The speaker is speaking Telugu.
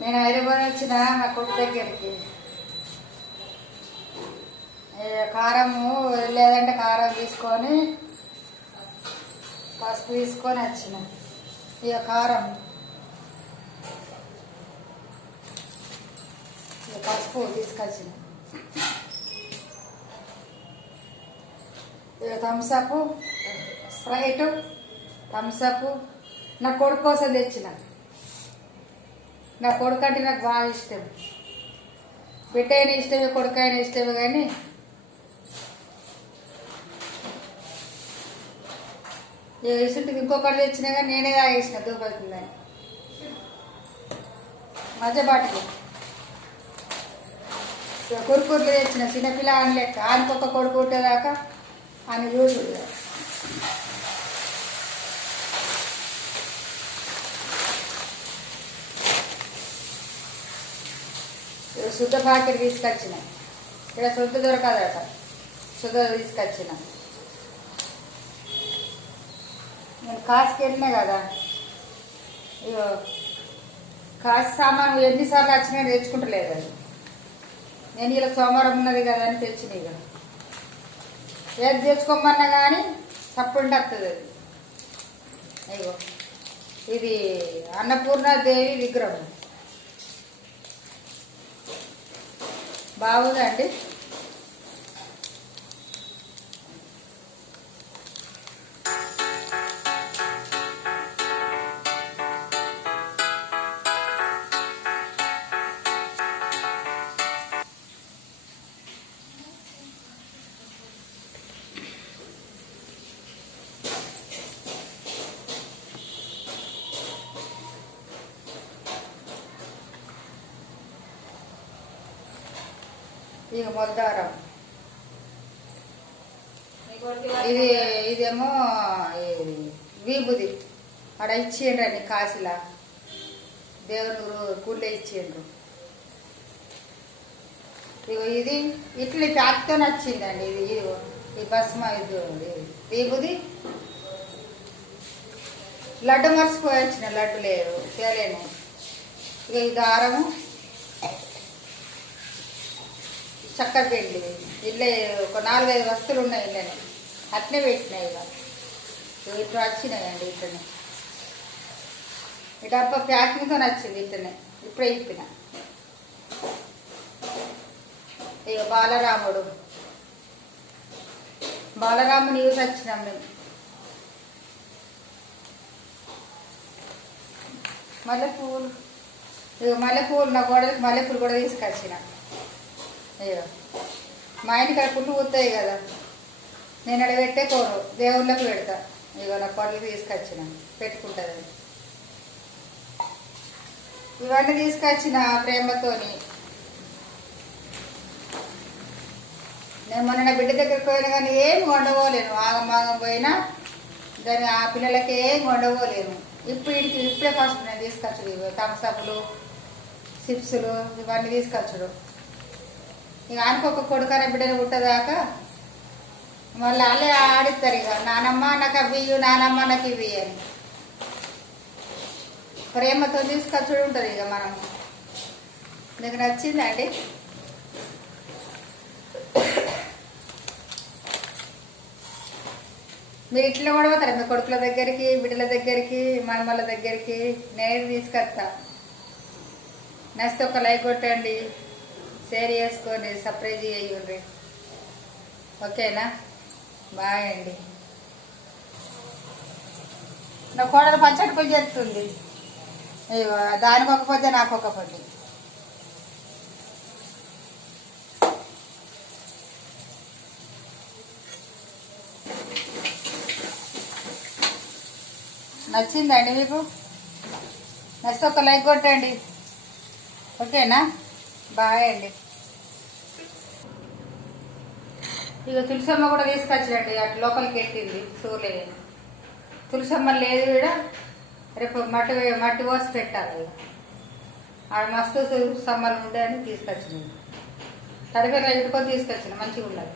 నేను హైదరాబాద్ వచ్చిన మా కొడుకు దగ్గరికి. కారము లేదంటే కారం తీసుకొని పసుపు తీసుకొని వచ్చిన. ఇక కారం, ఇక పసుపు తీసుకొచ్చిన. ఇక థమ్సప్, స్ప్రైట్, థమ్సప్ నా కొడుకు కోసం తెచ్చిన. నా కొడుకు అంటే నాకు బాగా ఇష్టం. బిడ్డ అయినా ఇష్టమే, కొడుకు అయినా ఇష్టమే. కానీ ఇసుంటికి ఇంకొకటి తెచ్చినా కానీ నేనే తాగేసిన దూపవుతుందని. మధ్య బాటికి కురుకుర్లు తెచ్చిన. చిన్నపిల్ల అని లెక్క ఆనికొక కొడుకు ఉంటేదాకా అని చూసుడు. శుద్ధ పాకెట్ తీసుకొచ్చిన. ఇక్కడ శుద్ధ దొరకదట, శుద్ధ తీసుకొచ్చిన. నేను కాసుకి వెళ్ళినా కదా, ఇగో కాసు సామాను ఎన్నిసార్లు వచ్చినా తెచ్చుకుంటలేదు. అది నేను ఇలా సోమవారం ఉన్నది కదా అని తెచ్చిన. ఇక ఏది తెచ్చుకోమన్నా కానీ సప్పుంటే వస్తుంది. అది అయ్యో ఇది అన్నపూర్ణాదేవి విగ్రహం బాగుందండి. ఇక మొద్దారం ఇదేమో విభూది అక్కడ ఇచ్చిండ్రండి. కాశీలా దేవుని గుళ్ళే ఇచ్చిండ్రు. ఇగో ఇది ఇట్లా ప్యాక్తో నచ్చిందండి. ఇది ఈ భస్మ ఇది విభూది. లడ్డు మర్చిపోయి వచ్చిన, లడ్డు లేదు తేలేను. ఇక ఈ దారము, చక్కెర పిండి. ఇట్లా ఒక 4-5 వస్తువులు ఉన్నాయి. ఇళ్ళని అట్నే పెట్టినాయి. ఇక ఇట్లా వచ్చినాయండి. ఇట్లనే ఈ డబ్బా ప్యాకింగ్తో నచ్చింది. ఇట్లనే ఇప్పుడే ఇప్పిన. ఇక బాలరాముని యూస్ వచ్చినాం మేము. మల్లెపూలు, ఇక మల్లెపూలు నా గోడలకు మల్లెపూలు కూడా తీసుకొచ్చిన. అయ్యో మా ఇంటికి పుల్లు పూతాయి కదా, నేను అక్కడ పెట్టే కోరు దేవుళ్ళకి పెడతా. ఇగో నా పళ్ళు తీసుకొచ్చిన, పెట్టుకుంటుంది. ఇవన్నీ తీసుకొచ్చిన ప్రేమతోని. నేను మొన్న నా బిడ్డ దగ్గరికి పోయినా కానీ ఏం వండబోలేను. ఆగమాగం పోయినా దాన్ని ఆ పిల్లలకి ఏం వండబోలేను. ఇప్పుడే ఫస్ట్ నేను తీసుకొచ్చుడు. ఇవి థమ్సప్లు, చిప్సులు ఇవన్నీ తీసుకొచ్చుడు. ఇక అనుకోక కొడుకనే బిడ్డలు పుట్టదాకా మళ్ళీ వాళ్ళే ఆడిస్తారు. ఇక నానమ్మ నాకు అవి ఇయ్యు, నానమ్మ నాకు ఇవి అని ప్రేమతో తీసుకొచ్చుడు ఉంటుంది. ఇక మనం మీకు నచ్చిందండి. మీరు ఇట్లా కూడా పోతారా మీ కొడుకుల దగ్గరికి, బిడ్డల దగ్గరికి, మనమల దగ్గరికి? నేను తీసుకొస్తా. నచ్చితే ఒక లైక్ కొట్టండి, షేర్ చేసుకొని సబ్స్క్రైబ్ చేయండి. ఓకేనా? బాయ్ అండి. నా కోడలు పచ్చడి పొయ్యి చేస్తుంది. దానికి ఒక పొద్దు, నాకు ఒక పొద్దు. నచ్చిందండి మీకు? నచ్చితే ఒక లైక్ కొట్టండి. ఓకేనా? బాయ్ అండి. ఇక తులసమ్మ కూడా తీసుకొచ్చిరండి. అటు లోపలికి ఎట్టింది చూడలేదు. తులసమ్మ లేదు కూడా, రేపు మట్టి పోసి పెట్టాలి. ఆడ మస్తు తులసమ్మలు ఉండే అని తీసుకొచ్చినాయి. తడిపేర ఇటుకొని తీసుకొచ్చిన, మంచిగా ఉన్నది.